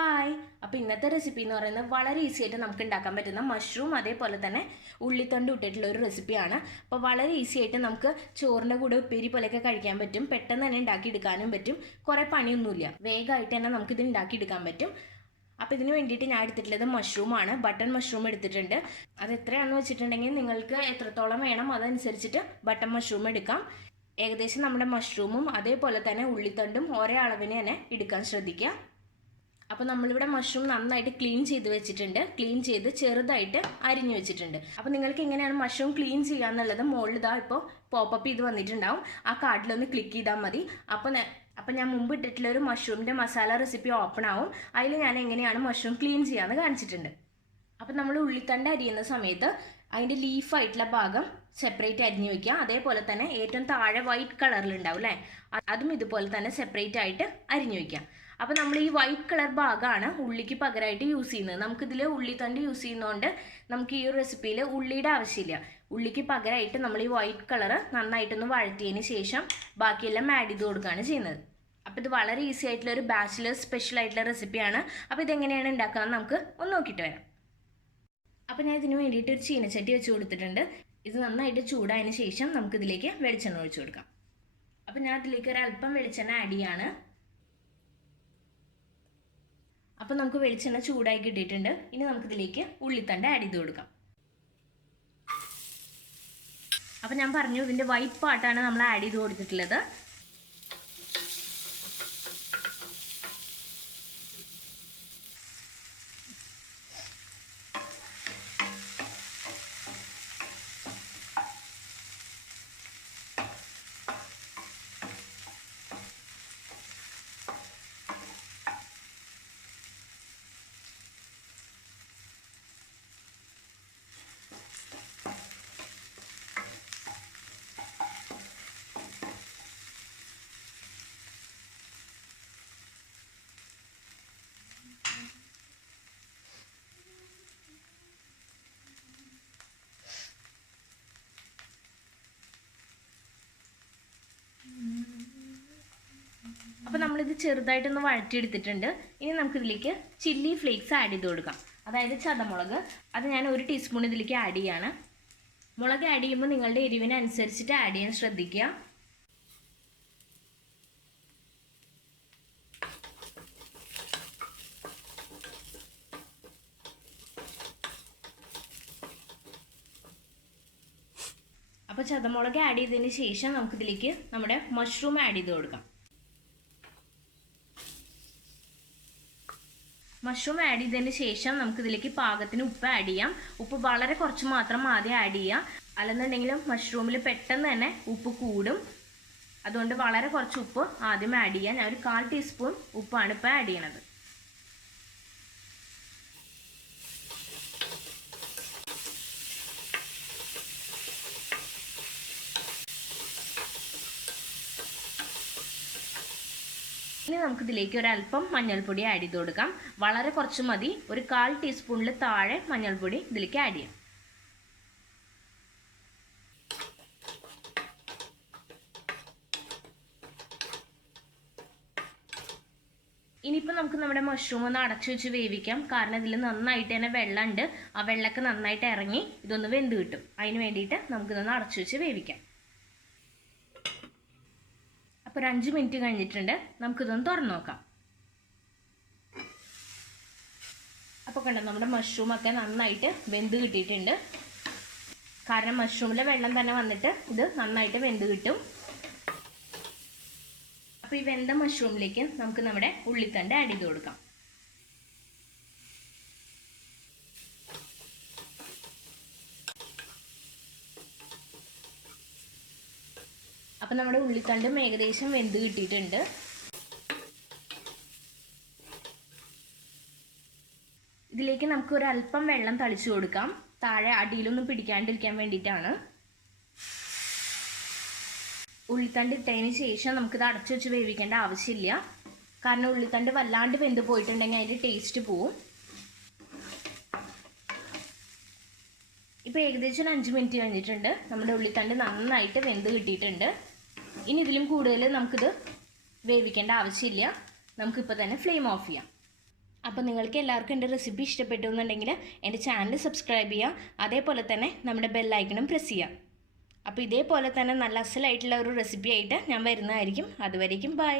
Hi. അപ്പോൾ ഇന്നത്തെ recipe എന്ന് പറയുന്നത് വളരെ ഈസി ആയിട്ട് നമുക്ക് ഉണ്ടാക്കാൻ പറ്റുന്ന മഷ്റൂം അതേപോലെ തന്നെ ഉള്ളിത്തണ്ട് ഇട്ടിട്ടുള്ള ഒരു റെസിപ്പിയാണ്. അപ്പോൾ വളരെ ഈസി ആയിട്ട് നമുക്ക് ചോറിൻ്റെ കൂടെ ഉപ്പേരി പോലെയൊക്കെ കഴിക്കാൻ പറ്റും. പെട്ടെന്ന് തന്നെ ഉണ്ടാക്കിയെടുക്കാനും പറ്റും. കുറേ പണിയൊന്നുമില്ല. വേഗമായിട്ട് തന്നെ നമുക്കിത് ഉണ്ടാക്കിയെടുക്കാൻ പറ്റും. അപ്പോൾ ഇതിന് വേണ്ടിയിട്ട് ഞാൻ എടുത്തിട്ടുള്ളത് മഷ്റൂമാണ്. ബട്ടൺ മഷ്റൂം എടുത്തിട്ടുണ്ട്. അത് എത്രയാണെന്ന് വെച്ചിട്ടുണ്ടെങ്കിൽ നിങ്ങൾക്ക് എത്രത്തോളം വേണം അതനുസരിച്ചിട്ട് ബട്ടൺ മഷ്റൂം എടുക്കാം. ഏകദേശം നമ്മുടെ മഷ്റൂമും അതേപോലെ തന്നെ ഉള്ളിത്തണ്ടും ഒരേ അളവിന് തന്നെ എടുക്കാൻ ശ്രദ്ധിക്കുക. അപ്പോൾ നമ്മളിവിടെ മഷ്റൂം നന്നായിട്ട് ക്ലീൻ ചെയ്ത് വെച്ചിട്ടുണ്ട്. ക്ലീൻ ചെയ്ത് ചെറുതായിട്ട് അരിഞ്ഞു വെച്ചിട്ടുണ്ട്. അപ്പോൾ നിങ്ങൾക്ക് എങ്ങനെയാണ് മഷ്റൂം ക്ലീൻ ചെയ്യാന്നുള്ളത് മുകളിൽ ഇതാ ഇപ്പോൾ പോപ്പപ്പ് ചെയ്ത് വന്നിട്ടുണ്ടാവും. ആ കാർഡിലൊന്ന് ക്ലിക്ക് ചെയ്താൽ മതി. അപ്പോൾ ഞാൻ മുമ്പ് ഇട്ടിട്ടുള്ള ഒരു മഷ്റൂമിൻ്റെ മസാല റെസിപ്പി ഓപ്പൺ ആവും. അതിൽ ഞാൻ എങ്ങനെയാണ് മഷ്റൂം ക്ലീൻ ചെയ്യാമെന്ന് കാണിച്ചിട്ടുണ്ട്. അപ്പോൾ നമ്മൾ ഉള്ളിത്തണ്ട് അരിയുന്ന സമയത്ത് അതിൻ്റെ ലീഫായിട്ടുള്ള ഭാഗം സെപ്പറേറ്റ് അരിഞ്ഞു വയ്ക്കുക. അതേപോലെ തന്നെ ഏറ്റവും താഴെ വൈറ്റ് കളറിലുണ്ടാവും അല്ലേ, അതും ഇതുപോലെ തന്നെ സെപ്പറേറ്റ് ആയിട്ട് അരിഞ്ഞു വയ്ക്കുക. അപ്പോൾ നമ്മൾ ഈ വൈറ്റ് കളർ ഭാഗമാണ് ഉള്ളിക്ക് പകരമായിട്ട് യൂസ് ചെയ്യുന്നത്. നമുക്കിതിൽ ഉള്ളിത്തണ്ട് യൂസ് ചെയ്യുന്നതുകൊണ്ട് നമുക്ക് ഈ ഒരു റെസിപ്പിയിൽ ഉള്ളിയുടെ ആവശ്യമില്ല. ഉള്ളിക്ക് പകരമായിട്ട് നമ്മൾ ഈ വൈറ്റ് കളർ നന്നായിട്ടൊന്ന് വഴറ്റിയതിന് ശേഷം ബാക്കിയെല്ലാം ആഡ് ചെയ്ത് കൊടുക്കുകയാണ് ചെയ്യുന്നത്. അപ്പോൾ ഇത് വളരെ ഈസി ആയിട്ടുള്ള ഒരു ബാച്ചിലേഴ്സ് സ്പെഷ്യൽ ആയിട്ടുള്ള റെസിപ്പിയാണ്. അപ്പോൾ ഇതെങ്ങനെയാണ് ഉണ്ടാക്കാമെന്ന് നമുക്ക് ഒന്ന് നോക്കിയിട്ട് വരാം. അപ്പോൾ ഞാൻ ഇതിന് വേണ്ടിയിട്ട് ഒരു ചീനച്ചട്ടി വെച്ച് കൊടുത്തിട്ടുണ്ട്. ഇത് നന്നായിട്ട് ചൂടായതിന് ശേഷം നമുക്കിതിലേക്ക് വെളിച്ചെണ്ണ ഒഴിച്ചു കൊടുക്കാം. അപ്പോൾ ഞാൻ ഇതിലേക്ക് ഒരല്പം വെളിച്ചെണ്ണ ആഡ് ചെയ്യാണ്. അപ്പോൾ നമുക്ക് വെളിച്ചെണ്ണ ചൂടായി കിട്ടിയിട്ടുണ്ട്. ഇനി നമുക്കിതിലേക്ക് ഉള്ളിത്തണ്ട് ആഡ് ചെയ്ത് കൊടുക്കാം. അപ്പോൾ ഞാൻ പറഞ്ഞു ഇതിൻ്റെ വൈറ്റ് പാർട്ടാണ് നമ്മൾ ആഡ് ചെയ്ത് കൊടുത്തിട്ടുള്ളത്. അപ്പോൾ നമ്മളിത് ചെറുതായിട്ടൊന്ന് വഴറ്റിയെടുത്തിട്ടുണ്ട്. ഇനി നമുക്കിതിലേക്ക് ചില്ലി ഫ്ലേക്സ് ആഡ് ചെയ്ത് കൊടുക്കാം. അതായത് ചതമുളക്. അത് ഞാൻ 1 ടീസ്പൂൺ ഇതിലേക്ക് ആഡ് ചെയ്യാണ്. മുളക് ആഡ് ചെയ്യുമ്പോൾ നിങ്ങളുടെ എരിവിനനുസരിച്ചിട്ട് ആഡ് ചെയ്യാൻ ശ്രദ്ധിക്കുക. അപ്പോൾ ചതമുളക് ആഡ് ചെയ്തതിന് ശേഷം നമുക്കിതിലേക്ക് നമ്മുടെ മഷ്റൂം ആഡ് ചെയ്ത് കൊടുക്കാം. മഷ്റൂം ആഡ് ചെയ്തതിന് ശേഷം നമുക്കിതിലേക്ക് പാകത്തിന് ഉപ്പ് ആഡ് ചെയ്യാം. ഉപ്പ് വളരെ കുറച്ച് മാത്രം ആദ്യം ആഡ് ചെയ്യാം. അല്ലെന്നുണ്ടെങ്കിലും മഷ്റൂമിൽ പെട്ടെന്ന് തന്നെ ഉപ്പ് കൂടും. അതുകൊണ്ട് വളരെ കുറച്ച് ഉപ്പ് ആദ്യം ആഡ് ചെയ്യാം. ഞാൻ ഒരു 1/4 ടീസ്പൂൺ ഉപ്പാണ് ഇപ്പോൾ ആഡ് ചെയ്യണത്. ഇനി നമുക്കിതിലേക്ക് ഒരല്പം മഞ്ഞൾപ്പൊടി ആഡ് ചെയ്ത് കൊടുക്കാം. വളരെ കുറച്ച് മതി. ഒരു 1/4 ടീസ്പൂണിൽ താഴെ മഞ്ഞൾപ്പൊടി ഇതിലേക്ക് ആഡ് ചെയ്യാം. ഇനിയിപ്പോൾ നമുക്ക് നമ്മുടെ മഷ്റൂം ഒന്ന് അടച്ചു വെച്ച് വേവിക്കാം. കാരണം ഇതിൽ നന്നായിട്ട് തന്നെ വെള്ളമുണ്ട്. ആ വെള്ളമൊക്കെ നന്നായിട്ട് ഇറങ്ങി ഇതൊന്ന് വെന്ത് കിട്ടും. അതിന് വേണ്ടിയിട്ട് നമുക്കിതൊന്ന് അടച്ചു വെച്ച് വേവിക്കാം. അപ്പോൾ 5 മിനിറ്റ് കഴിഞ്ഞിട്ടുണ്ട്. നമുക്കിതൊന്ന് തുറന്ന് നോക്കാം. അപ്പോൾ കണ്ടോ, നമ്മുടെ മഷ്റൂമൊക്കെ നന്നായിട്ട് വെന്ത് കിട്ടിയിട്ടുണ്ട്. കാരണം മഷ്റൂമിലെ വെള്ളം തന്നെ വന്നിട്ട് ഇത് നന്നായിട്ട് വെന്ത് കിട്ടും. അപ്പോൾ ഈ വെന്ത മഷ്റൂമിലേക്ക് നമുക്ക് നമ്മുടെ ഉള്ളിത്തണ്ട് ആഡ് ചെയ്ത് കൊടുക്കാം. അപ്പോൾ നമ്മുടെ ഉള്ളിത്തണ്ടും ഏകദേശം വെന്ത് കിട്ടിയിട്ടുണ്ട്. ഇതിലേക്ക് നമുക്ക് ഒരല്പം വെള്ളം തളിച്ചു കൊടുക്കാം. താഴെ അടിയിലൊന്നും പിടിക്കാണ്ടിരിക്കാൻ വേണ്ടിയിട്ടാണ്. ഉള്ളിത്തണ്ട് ഇട്ടതിന് ശേഷം നമുക്കിത് അടച്ചു വെച്ച് വേവിക്കേണ്ട ആവശ്യമില്ല. കാരണം ഉള്ളിത്തണ്ട് വല്ലാണ്ട് വെന്ത് പോയിട്ടുണ്ടെങ്കിൽ അതിൻ്റെ ടേസ്റ്റ് പോവും. ഇപ്പോൾ ഏകദേശം 5 മിനിറ്റ് കഴിഞ്ഞിട്ടുണ്ട്. നമ്മുടെ ഉള്ളിത്തണ്ട് നന്നായിട്ട് വെന്ത് കിട്ടിയിട്ടുണ്ട്. ഇനി ഇതിലും കൂടുതൽ നമുക്കിത് വേവിക്കേണ്ട ആവശ്യമില്ല. നമുക്കിപ്പോൾ തന്നെ ഫ്ലെയിം ഓഫ് ചെയ്യാം. അപ്പോൾ നിങ്ങൾക്ക് എല്ലാവർക്കും എൻ്റെ റെസിപ്പി ഇഷ്ടപ്പെട്ടു എന്നുണ്ടെങ്കിൽ എൻ്റെ ചാനൽ സബ്സ്ക്രൈബ് ചെയ്യുക, അതേപോലെ തന്നെ നമ്മുടെ ബെല്ലൈക്കണും പ്രസ് ചെയ്യുക. അപ്പോൾ ഇതേപോലെ തന്നെ നല്ല അസലായിട്ടുള്ള ഒരു റെസിപ്പി ആയിട്ട് ഞാൻ വരുന്നതായിരിക്കും. അതുവരേക്കും ബൈ.